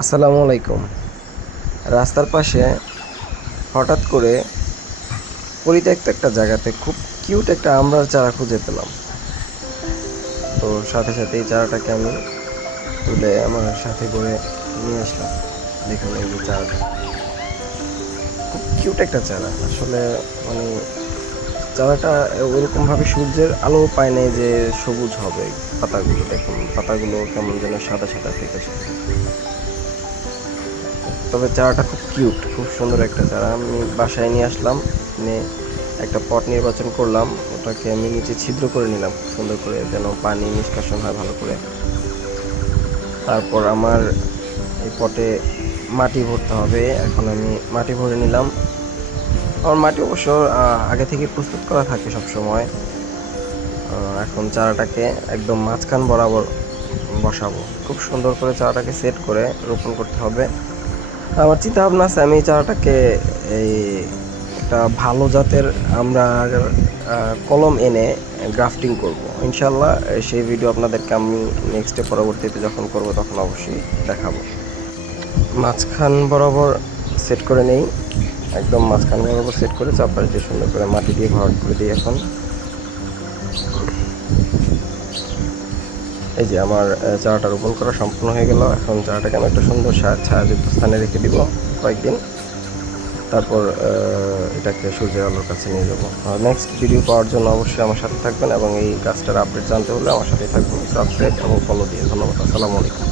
আসসালামু আলাইকুম। রাস্তার পাশে হঠাৎ করে পরিত্যক্ত একটা জায়গাতে খুব কিউট একটা আমড়ার চারা খুঁজে পেলাম। তো সাথে সাথে এই চারাটাকে আমি তুলে আমার সাথে করে নিয়ে আসলাম। দেখুন এই যে চারাটা, খুব কিউট একটা চারা আসলে। মানে চারাটা ওরকমভাবে সূর্যের আলো পায় নাই যে সবুজ হবে। পাতাগুলো দেখুন, পাতাগুলো কেমন যেন সাদা সাদা ফেকেছে। তবে চারাটা খুব কিউট, খুব সুন্দর একটা চারা। আমি বাসায় নিয়ে আসলাম, এনে একটা পট নির্বাচন করলাম, ওটাকে আমি নিচে ছিদ্র করে নিলাম খুব সুন্দর করে, যেন পানি নিষ্কাশন হয় ভালো করে। তারপর আমার এই পটে মাটি ভরতে হবে। এখন আমি মাটি ভরে নিলাম। আমার মাটি অবশ্য আগে থেকে প্রস্তুত করা থাকে সব সময়। এখন চারাটাকে একদম মাঝখান বরাবর বসাবো। খুব সুন্দর করে চারাটাকে সেট করে রোপণ করতে হবে। আমার চিন্তা ভাবনা আছে আমি চারাটাকে এই একটা ভালো জাতের আমরা কলম এনে গ্রাফটিং করব ইনশাল্লাহ। সেই ভিডিও আপনাদেরকে আমি নেক্সটে পরবর্তীতে যখন করব তখন অবশ্যই দেখাবো। মাঝখান বরাবর সেট করে নেই, একদম মাঝখান বরাবর সেট করে চারপাশ দিয়ে সুন্দর করে মাটি দিয়ে ভরাট করে দিই। এখন এই যে আমার চারাটা রোপণ করা সম্পূর্ণ হয়ে গেল। এখন চারাটাকে আমি একটা সুন্দর ছায়াযুক্ত স্থানে রেখে দিব কয়েকদিন। তারপর এটাকে সূর্যের আলোর কাছে নিয়ে যাবো। নেক্সট ভিডিও পাওয়ার জন্য অবশ্যই আমার সাথে থাকবেন এবং এই গাছটার আপডেট জানতে হলে আমার সাথেই থাকবেন। সাবস্ক্রাইব এবং ফলো দিয়ে ধন্যবাদ। আসসালামু আলাইকুম।